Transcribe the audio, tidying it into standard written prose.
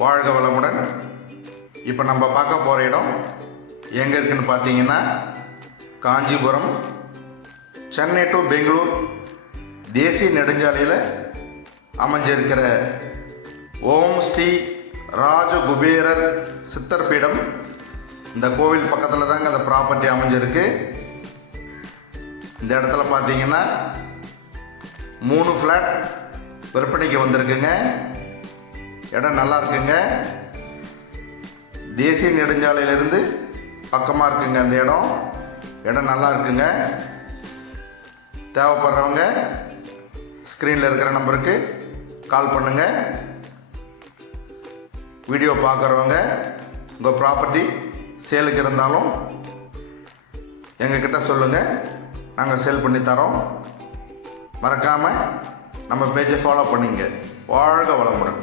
வாழ்க வளமுடன். இப்போ நம்ம பார்க்க போகிற இடம் எங்கே இருக்குதுன்னு பார்த்தீங்கன்னா, காஞ்சிபுரம் சென்னை டு பெங்களூர் தேசிய நெடுஞ்சாலையில் அமைஞ்சிருக்கிற ஓம் ஸ்ரீ ராஜகுபேரர் சித்தர் பீடம். இந்த கோவில் பக்கத்தில் தாங்க அந்த ப்ராப்பர்ட்டி அமைஞ்சிருக்கு. இந்த இடத்துல பார்த்தீங்கன்னா 3 ஃப்ளாட் விற்பனைக்கு வந்திருக்குங்க. இடம் நல்லா இருக்குங்க. தேசிய நெடுஞ்சாலையிலிருந்து பக்கமாக இருக்குங்க அந்த இடம் நல்லா இருக்குங்க. தேவைப்படுறவங்க ஸ்க்ரீனில் இருக்கிற நம்பருக்கு கால் பண்ணுங்கள். வீடியோ பார்க்குறவங்க உங்கள் ப்ராப்பர்ட்டி சேலுக்கு இருந்தாலும் எங்ககிட்ட சொல்லுங்கள், நாங்கள் சேல் பண்ணி தரோம். மறக்காமல் நம்ம பேஜை ஃபாலோ பண்ணிங்க. வாழ்க வளமுடன்.